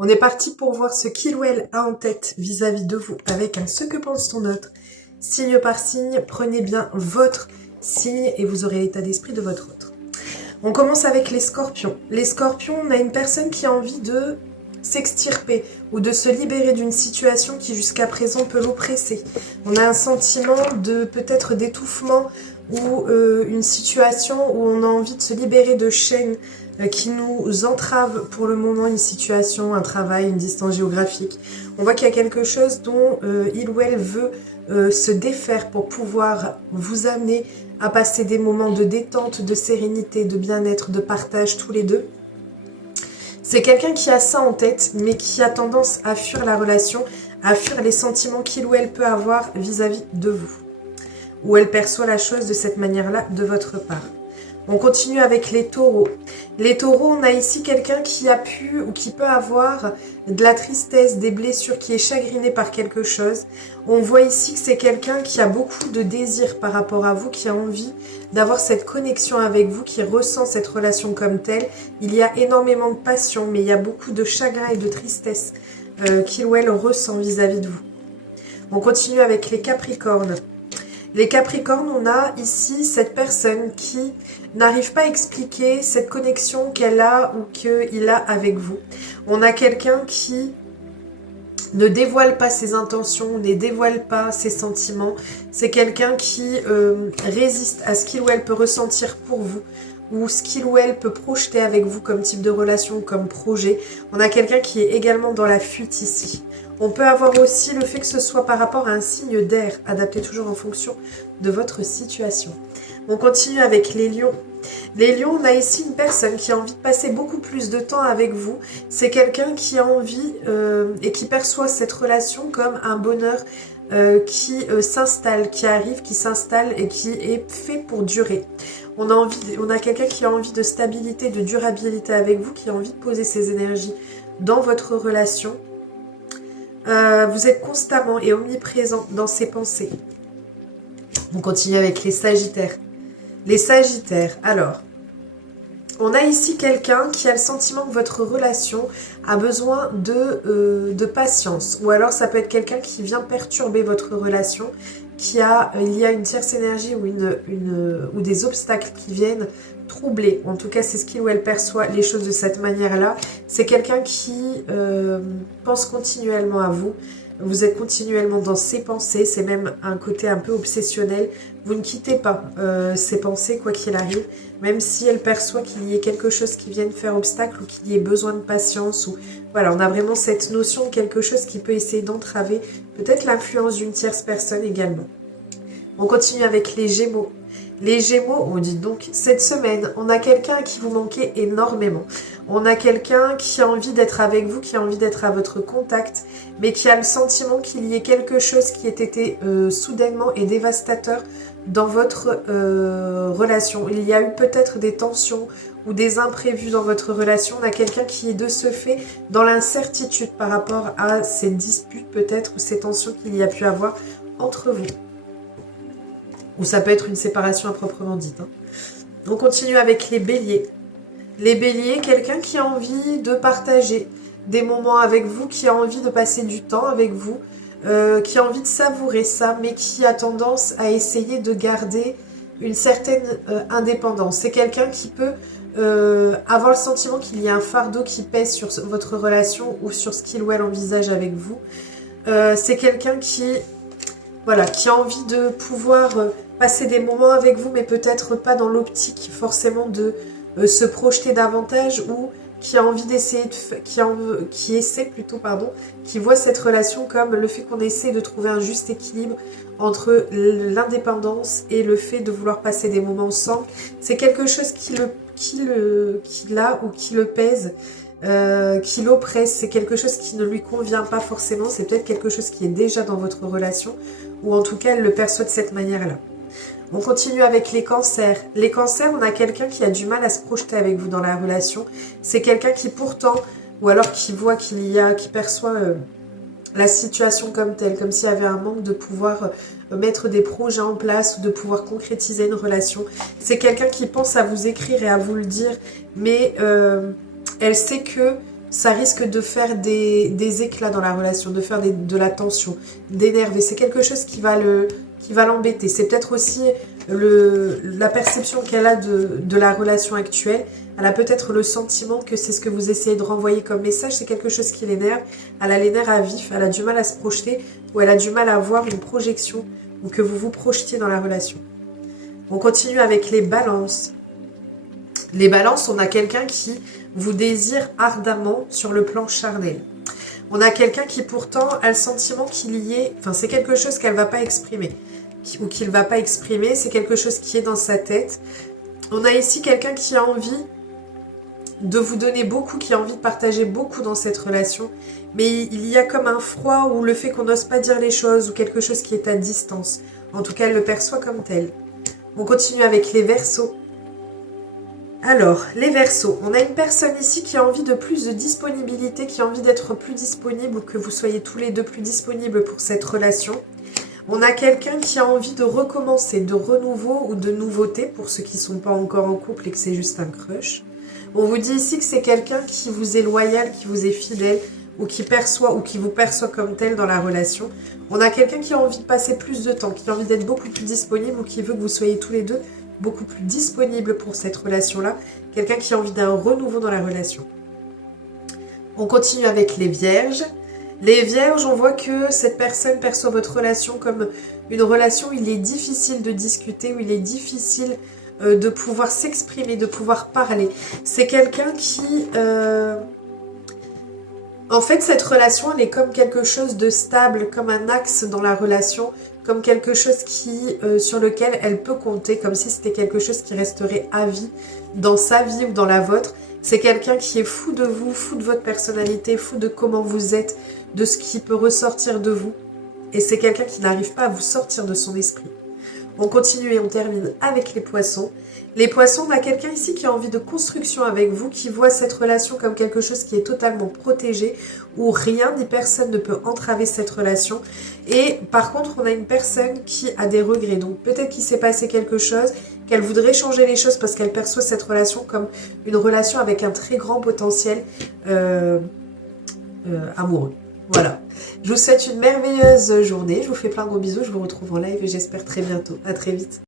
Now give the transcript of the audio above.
On est parti pour voir ce qu'il ou elle a en tête vis-à-vis de vous avec un ce que pense ton autre. Signe par signe, prenez bien votre signe et vous aurez l'état d'esprit de votre autre. On commence avec les scorpions. Les scorpions, on a une personne qui a envie de s'extirper ou de se libérer d'une situation qui jusqu'à présent peut l'oppresser. On a un sentiment de peut-être d'étouffement ou une situation où on a envie de se libérer de chaînes qui nous entravent pour le moment, une situation, un travail, une distance géographique. On voit qu'il y a quelque chose dont il ou elle veut se défaire pour pouvoir vous amener à passer des moments de détente, de sérénité, de bien-être, de partage tous les deux. C'est quelqu'un qui a ça en tête, mais qui a tendance à fuir la relation, à fuir les sentiments qu'il ou elle peut avoir vis-à-vis de vous. Ou elle perçoit la chose de cette manière-là de votre part. On continue avec les taureaux. Les taureaux, on a ici quelqu'un qui a pu ou qui peut avoir de la tristesse, des blessures, qui est chagriné par quelque chose. On voit ici que c'est quelqu'un qui a beaucoup de désir par rapport à vous, qui a envie d'avoir cette connexion avec vous, qui ressent cette relation comme telle. Il y a énormément de passion, mais il y a beaucoup de chagrin et de tristesse qu'il ou elle ressent vis-à-vis de vous. On continue avec les capricornes. Les Capricornes, on a ici cette personne qui n'arrive pas à expliquer cette connexion qu'elle a ou qu'il a avec vous. On a quelqu'un qui ne dévoile pas ses intentions, ne dévoile pas ses sentiments. C'est quelqu'un qui résiste à ce qu'il ou elle peut ressentir pour vous ou ce qu'il ou elle peut projeter avec vous comme type de relation, comme projet. On a quelqu'un qui est également dans la fuite ici. On peut avoir aussi le fait que ce soit par rapport à un signe d'air, adapté toujours en fonction de votre situation. On continue avec les lions. Les lions, on a ici une personne qui a envie de passer beaucoup plus de temps avec vous. C'est quelqu'un qui a envie et qui perçoit cette relation comme un bonheur qui s'installe, qui arrive, qui s'installe et qui est fait pour durer. On a quelqu'un qui a envie de stabilité, de durabilité avec vous, qui a envie de poser ses énergies dans votre relation. Vous êtes constamment et omniprésent dans ses pensées. On continue avec les sagittaires. Les sagittaires, alors, on a ici quelqu'un qui a le sentiment que votre relation a besoin de patience. Ou alors ça peut être quelqu'un qui vient perturber votre relation, il y a une tierce énergie ou des obstacles qui viennent troubler. En tout cas, c'est ce qu'il ou elle perçoit les choses de cette manière-là. C'est quelqu'un qui pense continuellement à vous. Vous êtes continuellement dans ses pensées. C'est même un côté un peu obsessionnel. Vous ne quittez pas ses pensées, quoi qu'il arrive. Même si elle perçoit qu'il y ait quelque chose qui vienne faire obstacle ou qu'il y ait besoin de patience. Ou voilà, on a vraiment cette notion de quelque chose qui peut essayer d'entraver peut-être l'influence d'une tierce personne également. On continue avec les Gémeaux. Les Gémeaux, on dit donc, cette semaine, on a quelqu'un à qui vous manquez énormément. On a quelqu'un qui a envie d'être avec vous, qui a envie d'être à votre contact, mais qui a le sentiment qu'il y ait quelque chose qui ait été soudainement et dévastateur dans votre relation. Il y a eu peut-être des tensions ou des imprévus dans votre relation. On a quelqu'un qui est de ce fait dans l'incertitude par rapport à ces disputes peut-être ou ces tensions qu'il y a pu avoir entre vous. Ou ça peut être une séparation à proprement dite. On continue avec les béliers. Les béliers, quelqu'un qui a envie de partager des moments avec vous, qui a envie de passer du temps avec vous, qui a envie de savourer ça, mais qui a tendance à essayer de garder une certaine indépendance. C'est quelqu'un qui peut avoir le sentiment qu'il y a un fardeau qui pèse sur votre relation ou sur ce qu'il ou elle envisage avec vous. C'est quelqu'un qui a envie de pouvoir passer des moments avec vous, mais peut-être pas dans l'optique forcément de se projeter davantage, ou qui a envie d'essayer qui voit cette relation comme le fait qu'on essaie de trouver un juste équilibre entre l'indépendance et le fait de vouloir passer des moments ensemble. C'est quelque chose qui le pèse, qui l'oppresse, c'est quelque chose qui ne lui convient pas forcément, c'est peut-être quelque chose qui est déjà dans votre relation, ou en tout cas elle le perçoit de cette manière-là. On continue avec les cancers. Les cancers, on a quelqu'un qui a du mal à se projeter avec vous dans la relation. C'est quelqu'un qui pourtant, ou alors qui voit qui perçoit la situation comme telle, comme s'il y avait un manque de pouvoir mettre des projets en place ou de pouvoir concrétiser une relation. C'est quelqu'un qui pense à vous écrire et à vous le dire, mais elle sait que ça risque de faire des éclats dans la relation, de faire de la tension, d'énerver. C'est quelque chose qui va l'embêter. C'est peut-être aussi la perception qu'elle a de la relation actuelle. Elle a peut-être le sentiment que c'est ce que vous essayez de renvoyer comme message. C'est quelque chose qui l'énerve. Elle a les nerfs à vif, elle a du mal à se projeter ou elle a du mal à avoir une projection ou que vous vous projetiez dans la relation. On continue avec les balances. Les balances, on a quelqu'un qui vous désire ardemment sur le plan charnel. On a quelqu'un qui pourtant a le sentiment qu'il y est... Enfin, c'est quelque chose qu'elle ne va pas exprimer. Ou qu'il ne va pas exprimer. C'est quelque chose qui est dans sa tête. On a ici quelqu'un qui a envie de vous donner beaucoup, qui a envie de partager beaucoup dans cette relation. Mais il y a comme un froid ou le fait qu'on n'ose pas dire les choses ou quelque chose qui est à distance. En tout cas, elle le perçoit comme tel. On continue avec les Verseaux. Alors, les Verseaux, on a une personne ici qui a envie de plus de disponibilité, qui a envie d'être plus disponible ou que vous soyez tous les deux plus disponibles pour cette relation. On a quelqu'un qui a envie de recommencer, de renouveau ou de nouveauté pour ceux qui ne sont pas encore en couple et que c'est juste un crush. On vous dit ici que c'est quelqu'un qui vous est loyal, qui vous est fidèle ou qui perçoit ou qui vous perçoit comme tel dans la relation. On a quelqu'un qui a envie de passer plus de temps, qui a envie d'être beaucoup plus disponible ou qui veut que vous soyez tous les deux beaucoup plus disponible pour cette relation-là. Quelqu'un qui a envie d'un renouveau dans la relation. On continue avec les Vierges. Les Vierges, on voit que cette personne perçoit votre relation comme une relation où il est difficile de discuter, où il est difficile de pouvoir s'exprimer, de pouvoir parler. C'est quelqu'un qui... En fait, cette relation, elle est comme quelque chose de stable, comme un axe dans la relation, comme quelque chose sur lequel elle peut compter, comme si c'était quelque chose qui resterait à vie dans sa vie ou dans la vôtre. C'est quelqu'un qui est fou de vous, fou de votre personnalité, fou de comment vous êtes, de ce qui peut ressortir de vous. Et c'est quelqu'un qui n'arrive pas à vous sortir de son esprit. On continue et on termine avec les Poissons. Les Poissons, on a quelqu'un ici qui a envie de construction avec vous, qui voit cette relation comme quelque chose qui est totalement protégé, où rien ni personne ne peut entraver cette relation. Et par contre, on a une personne qui a des regrets. Donc peut-être qu'il s'est passé quelque chose, qu'elle voudrait changer les choses parce qu'elle perçoit cette relation comme une relation avec un très grand potentiel amoureux. Voilà. Je vous souhaite une merveilleuse journée. Je vous fais plein de gros bisous. Je vous retrouve en live et j'espère très bientôt. À très vite.